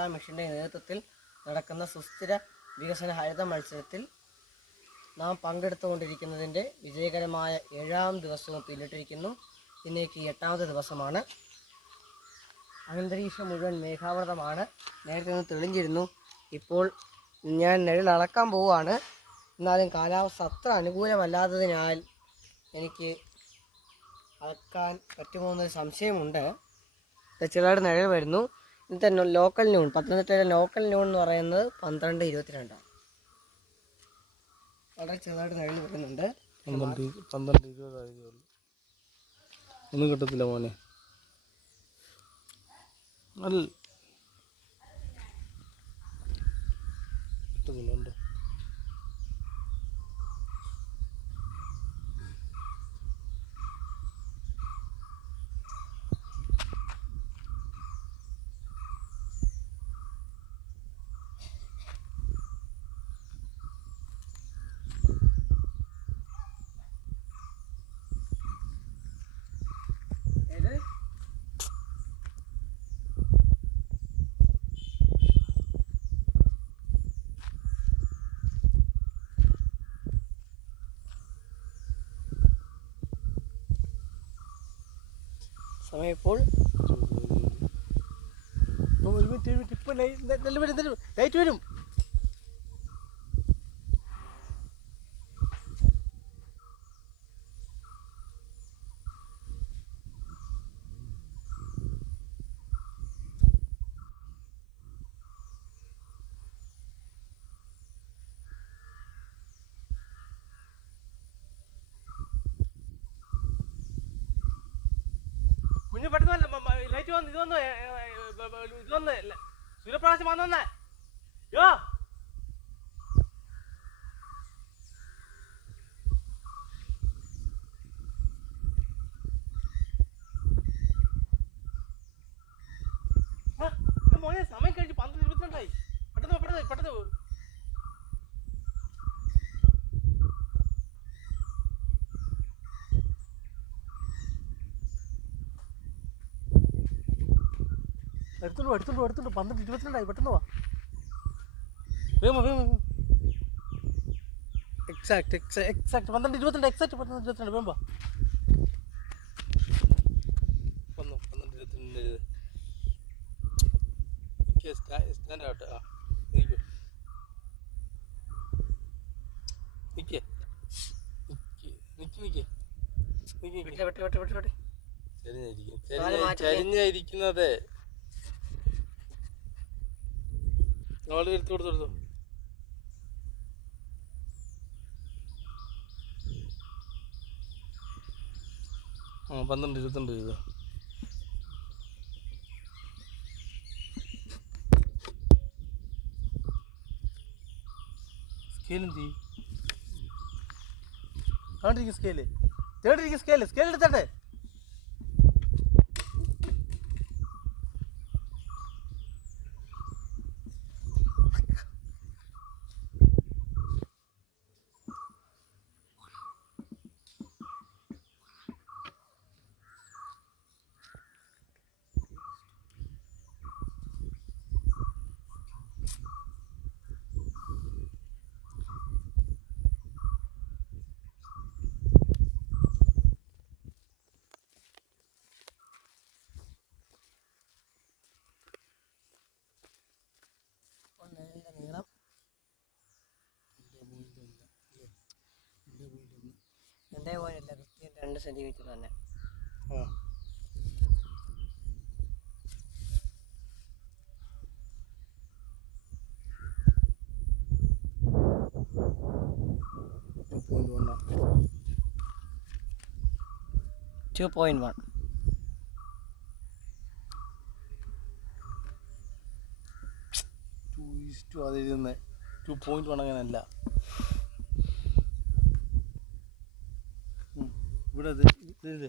കേരള മിഷന്റെ നേതൃത്വത്തിൽ നടക്കുന്ന സുസ്ഥിര വികസന ഹരിത മത്സരത്തിൽ നാം പങ്കെടുത്തുകൊണ്ടിരിക്കുന്നതിന്റെ വിജയകരമായ ഏഴാം ദിവസവും പിന്നിട്ടിരിക്കുന്നു. ഇന്നേക്ക് എട്ടാമത്തെ ദിവസമാണ്. അന്തരീക്ഷം മുഴുവൻ മേഘാവൃതമാണ്. നേരത്തെ ഒന്ന് തെളിഞ്ഞിരുന്നു. ഇപ്പോൾ ഞാൻ നിഴൽ പോവുകയാണ്. എന്നാലും കാലാവസ്ഥ അത്ര അനുകൂലമല്ലാത്തതിനാൽ എനിക്ക് അളക്കാൻ പറ്റുമോ എന്നൊരു സംശയമുണ്ട്. ചെറുതായിട്ട് നിഴൽ വരുന്നു. ഇന്നത്തെ ലോക്കൽ ന്യൂൺ പത്തനംതിട്ടയിലെ ലോക്കൽ ന്യൂൺ എന്ന് പറയുന്നത് പന്ത്രണ്ട് ഇരുപത്തിരണ്ടാണ്. വളരെ ചെറുതായിട്ട് നിഴൽ വരുന്നുണ്ട് പന്ത്രണ്ട് ഇരുപതായിരുന്നു ഒന്നും കിട്ടത്തില്ല മോനെ. അല്ല കിട്ടുന്നില്ല സമയം ഇപ്പോൾ ഒരു മിനിറ്റ് ഒരു മിനിറ്റ് ഇപ്പോൾ ലൈറ്റ് വരും ലൈറ്റ് വരും കുഞ്ഞു പെട്ടെന്ന് ലൈറ്റ് വന്ന് ഇത് വന്ന് ഇത് വന്ന് സൂര്യപ്രകാശം വന്നേ യോ. മോനെ സമയം കഴിഞ്ഞ് പന്ത്രണ്ട് ഇരുപത്തിരണ്ടായി. പെട്ടെന്ന് പെട്ടെന്ന് പെട്ടെന്ന് പോ, എടുത്തോണ്ട് പോ. പന്ത്രണ്ട് ഇരുപത്തിരണ്ടായി പെട്ടെന്ന് വാ. വേമോ വേഗം വാ, വേഗം എക്സാക്ട് എക്സാക്ട് പന്ത്രണ്ട് ഇരുപത്തിരണ്ട് എക്സാക്ട് പന്ത്രണ്ട് ഇരുപത്തിരണ്ട്. വേമ്പോ വാ. വന്നു പന്ത്രണ്ട് ഇരുപത്തിരണ്ട് സ്റ്റാൻഡ് ആവട്ടെ ആ നിൽക്കൂ നിക്കേ. വിട്ടെ വിട്ടെ വിട്ടെ വിട്ടെ ചരിഞ്ഞായിരിക്കും. ചരിഞ്ഞായിരിക്കുന്നത്. അവൾ എടുത്തു കൊടുത്തു ആ പന്ത്രണ്ട് ഇരുപത്തിരണ്ട് രൂപ. സ്കെയിലെന്തി കാണ്ടിരിക്കും സ്കെയിൽ തേടിരിക്കും സ്കെയിൽ സ്കെയിൽ എടുത്തട്ടെ. പോയിന്റ് കൃത്യം രണ്ട് സെന്റിമീറ്റർ തന്നെ. Two point one two is two അത് ടു പോയിന്റ് വൺ അങ്ങനെയല്ല ഉം. ഇവിടെ ഇത് ഇത് ഇത്